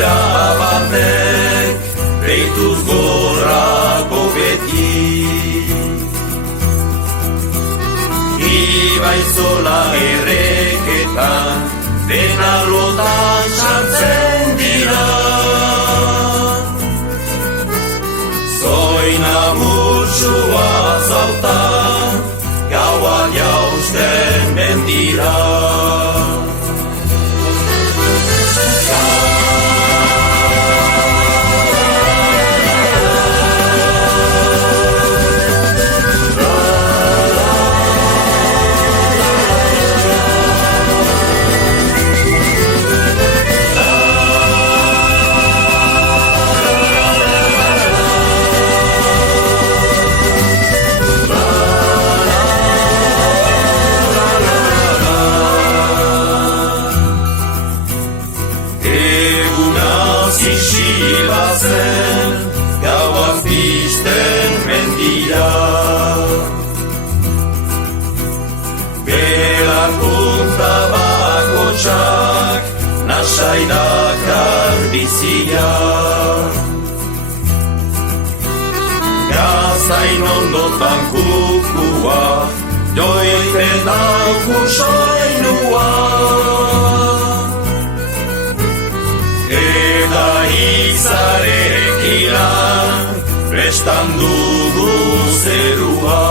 dira batek, deituz gorrako beti. Ibai zola erreketan, dena lotan sartzen dira. Zoina murtsua zautan, gauak jausten mendira. Zintxilazen, gauak pizten mendira. Belar punta bakotxak, nasai dakar bizia. Gaztain ondotan kukua, joiten dauku soinua. Eta izarek ilan, prestan dugu zerua.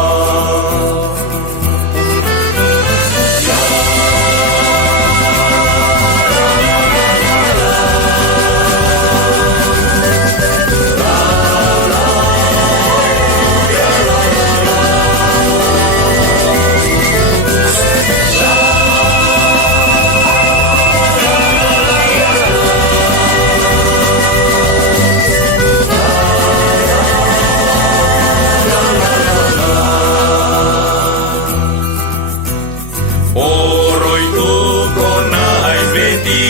Oroituko naiz beti,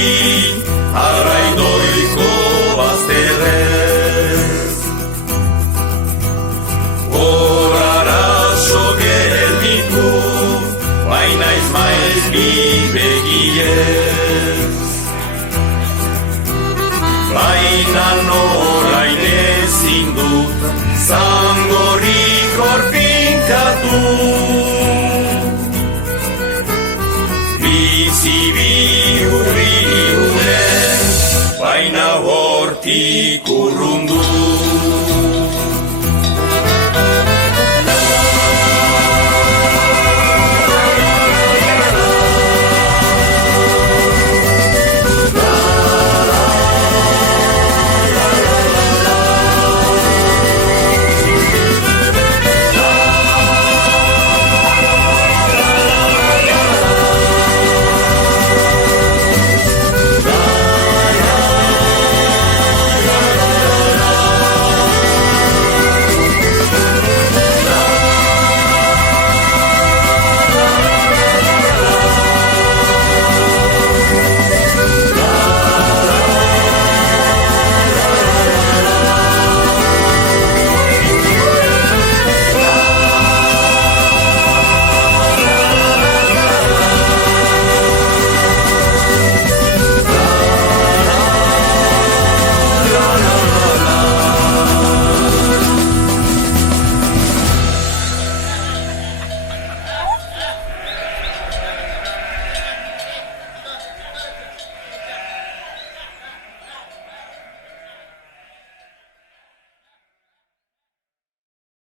arraidoiko bazterrez. Horara gelditu, bainaiz maiz bibegiez. Baina norain ezin dut, zangorik orpinkatu. Bizi bihurri baina hortik urrundu.